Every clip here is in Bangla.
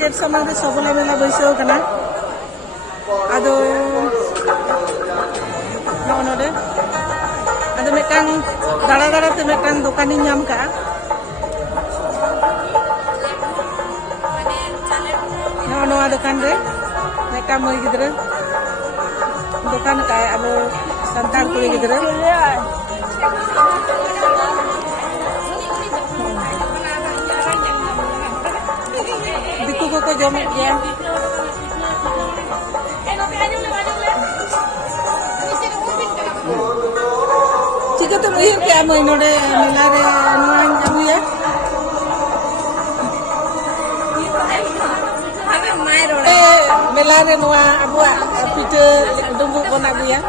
गेट सामने रे सबला मेला बैसाव कना आदो नोडे आदो मेटांग दाड़ा दाड़ा ते मेटांग दुकानी नाम का नोआ दुकान रे मेटा मोई गिदरे दुकान का अब संतान कुड़ी गिदरे दिकु को जमे गया चिका तो मुई के मोई नोडे मेला रे नोआन अबुया मेला रे नोआ अबुआ पिठे डुंगु बन अबुया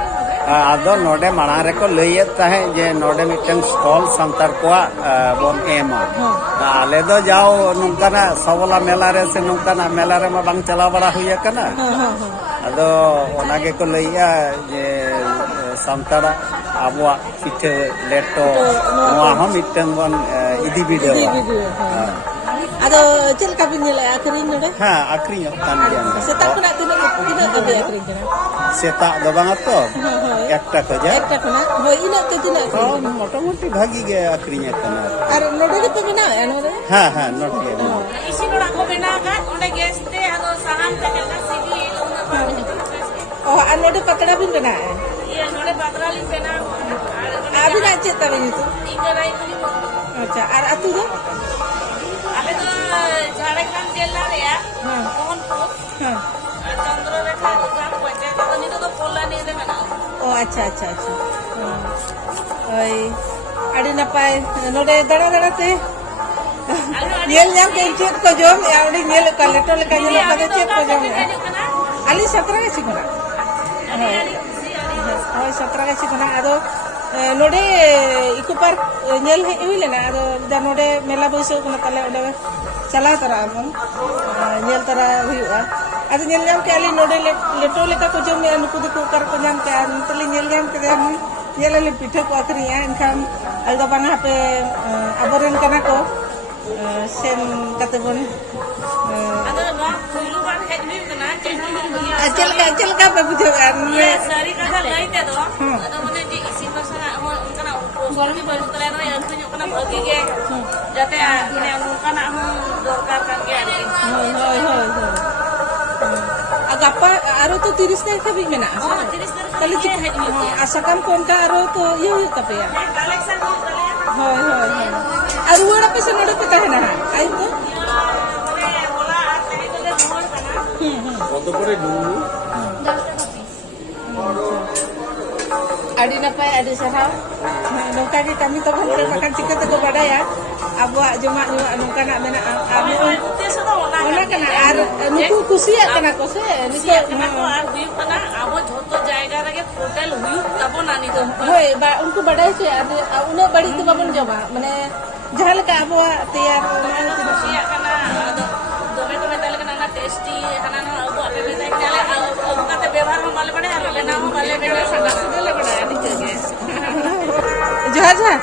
आदो नोडे माना रे को लइए ताहे जे नोडे मिटन स्टॉल संतार को बोन एमा आले दो जाओ नुकाना सबला मेला रे से नुकाना मेला रे मा बांग चला बड़ा हुइया कना आदो ओनागे को लइया जे संतारा आबुआ पिठे लेटो नोआ हम मिटन बन इदी वीडियो आदो चल का बिन ले आखरी नोडे हां आखरी कान दिया सेता को ना तिनो अबे आखरी कना सेता दो बांगा तो একটা কোনা হই ইনা তো দিনা মোটামুটি ভাগি গে আখরিয়া কানা আর নোডে কে তো বিনা এনরে হ্যাঁ হ্যাঁ নোডে ইসি নোডা কো বিনা কা ওনে গেস্তে আদো সাহান তে কেলা সিগি ও আর নোডে পাতড়া বিন বিনা ইয়ে নোডে পাতড়া লিন বিনা আবি না চেতা বিন তো ইগরাই করি আচ্ছা আর আতু দো আলে তো ঝাড়গ্রাম জেলা রে মোহনপুর হ্যাঁ চন্দ্ররেখা গ্রাম পঞ্চায়েত তো নিতো তো কল্যাণী রে মেনা ও আচ্ছা আচ্ছা আচ্ছা ওই আড়ি না পায় নোডে দাঁড়া দাঁড়াতে নেল জাম কে চেক কো জম আউডি নেল কা লেটো লেকা নেল কা চেক কো জম আলি 17 গেছি কোনা ওই 17 গেছি কোনা আদো নোডে ইকো পার্ক নেল হইলে না আদো দা নোডে মেলা বইসো কোনা তালে ওডে চালা তারা আমন নেল তারা হইয়া আদো নেল জাম কে আলি নোডে লেটো লেকা কো জম নুকু দিকু কার কো জাম কে তলি নেল জাম কে আমন नेल ले पिठे को आखरिया इनखान अलदा बांगा पे आबोरेन कना को सेन कते बन আদো নো ফুলু বান হেড হুই কনা चल का पे बुझे ये सारी कथा लइते दो आदो माने जे इसी भाषा उनकना गलती बल तले नो अंतु कना भागी गे जाते ने उनकना हम दरकार कान गे आनी होय अगप्पा आरो तो 30 तारीख भी मेना 30 तारीख तले हेड हुई आसकाम कोन का आरो तो ये हुई तपेया कलेक्शन होतले होय और वड़ा पे से नडे पे तहना आई तो माने बोला आज तेरी तो दे मोर कना কত করে ডুঙ্গু आड़ी ना पाए आड़ी सहा नौका की कमी तो भले makan चिकन तो badaya abuak jemaah nyuak nongka nak mena আমি উদ্দেশ্য তো ona kana ar nuku kusiya kana ko se নিশ্চয় kana ko আর হুইউ kana abo jhoto জায়গা রে হোটেল হুইউ তব নানি তো hoy ba unku badai se una badi tu babon joma mane jahal ka abuak tayar নিশ্চয় kana দমে দমে তালে kana না টেস্টি kana না abo আপে বেতে তালে abo কাতে ব্যবহার হম বালে বড়ে আর লেনা হম বালে বেটা সাদা সুদলে বড়া নিচে গে जहा जहा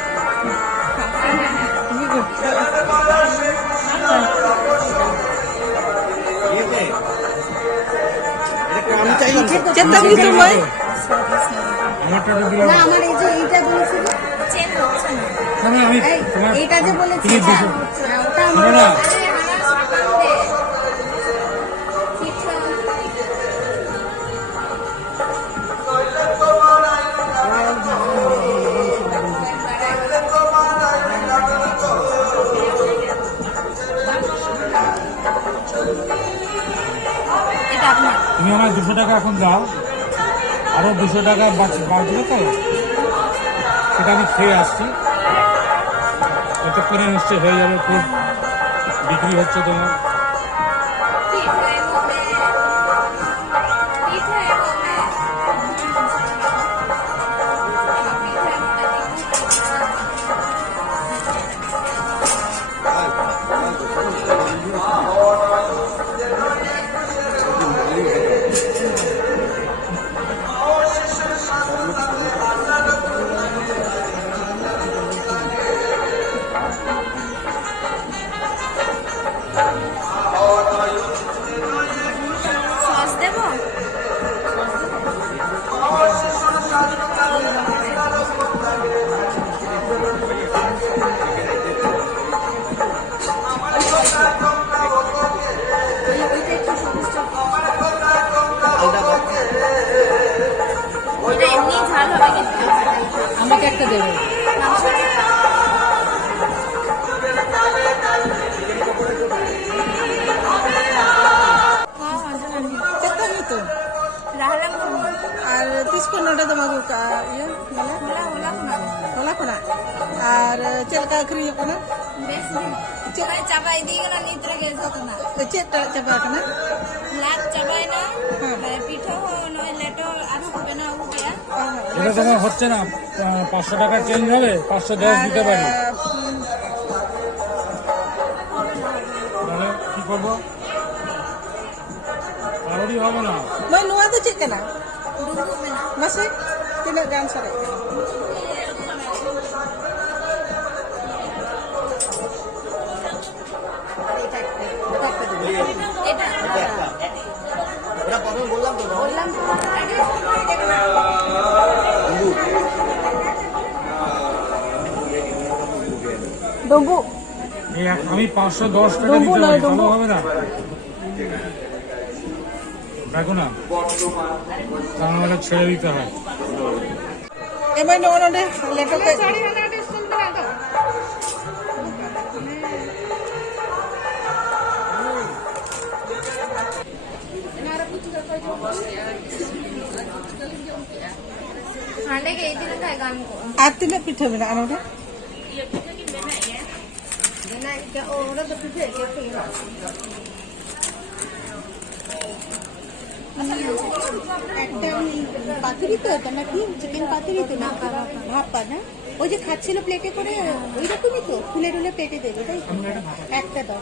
চেতা দিছো মই না আমার এই যে এইটা বলেছিল চেন হচ্ছে না আমি এইটা যে বলেছি ওটা আমার তুমি আমার 200 টাকা এখন দাও আরো 200 টাকা বাঁচবে তো সেটা আমি খেয়ে আসছি এতক্ষণে নিশ্চয় হয়ে যাবে খুব বিক্রি হচ্ছে তোমার ঝাল হবে কিন্তু আমাকে একটা দেবে। Kata gitu. আর 30-15টা তোমাকে ইয়ে মানে হলা কোনা আর চেলকা আখরিয়ে কোনা চাপাই দিয়ে গেল নিত্রে গেল না চেকটা চাপা কোনা লাট চাপাই না পিঠো নয় লেটো আর হবে না উঠে এটা তোমার হচ্ছে না 500 টাকা চেঞ্জ হবে 510 দিতে পারি তাহলে কি করবো আরোই হবে না May nuwa to check na. Masih tinagan sare. Dumbu. আমি 510 টাকা দিতে পারি ভালো হবে না দেখো না কারণ আমাদের ছেড়ে দিতে হয় Emay no no de leto ke. ঠান্ডা কে এই দিনে তাই গান কো At tina't pitha bina ano de? iya kita ki benak ya না এটা ওরা তো পিঠে কে ফেলা একটা পাতুরি তো এটা নাকি চিকেন পাতুরি তো না ভাপা না ওই যে খাচ্ছিল প্লেটে করে ওই রকমই তো ফুলে টুলে পেটে দেবে তাই একটা দাও